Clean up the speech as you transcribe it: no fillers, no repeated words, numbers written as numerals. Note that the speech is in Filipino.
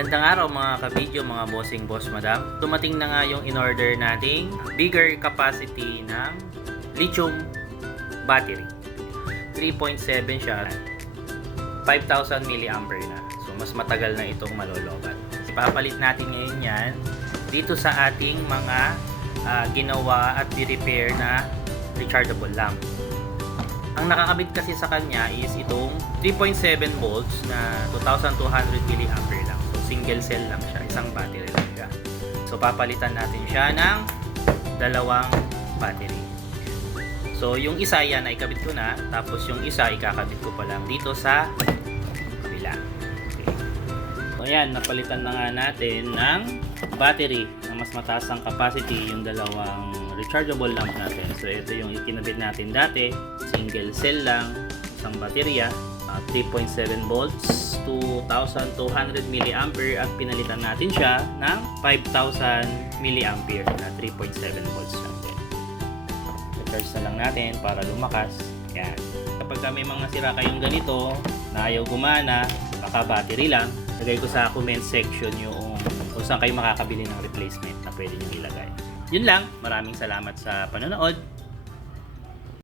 Magandang araw mga ka-video, mga bossing boss madam. Dumating na nga yung in-order nating bigger capacity ng lithium battery. 3.7 siya. 5,000 mAh na. So mas matagal na itong malolobat. Ipapalit natin ngayon yan dito sa ating mga ginawa at di-repair na rechargeable lamp. Ang nakakabit kasi sa kanya is itong 3.7 volts na 2,200 mAh lang. So single cell lang siya, isang battery lang siya. So papalitan natin siya ng dalawang battery. So yung isa yan ay kabit ko na, tapos yung isa ikakabit ko pa lang dito sa kabila. Okay. So ayan, napalitan na nga natin ng battery na mas mataas ang capacity, yung dalawang rechargeable lamp natin. So ito yung ikinabit natin dati, single cell lang, isang baterya, 3.7 volts, 2,200 mAh at pinalitan natin siya ng 5,000 mAh na 3.7 volts lang din. I-charge na lang natin para lumakas. Yan. Kapag may mga sira kayong ganito na ayaw gumana, baka battery lang, lagay ko sa comment section yung kung saan kayo makakabili ng replacement na pwede nyo ilagay. Yun lang, maraming salamat sa panonood.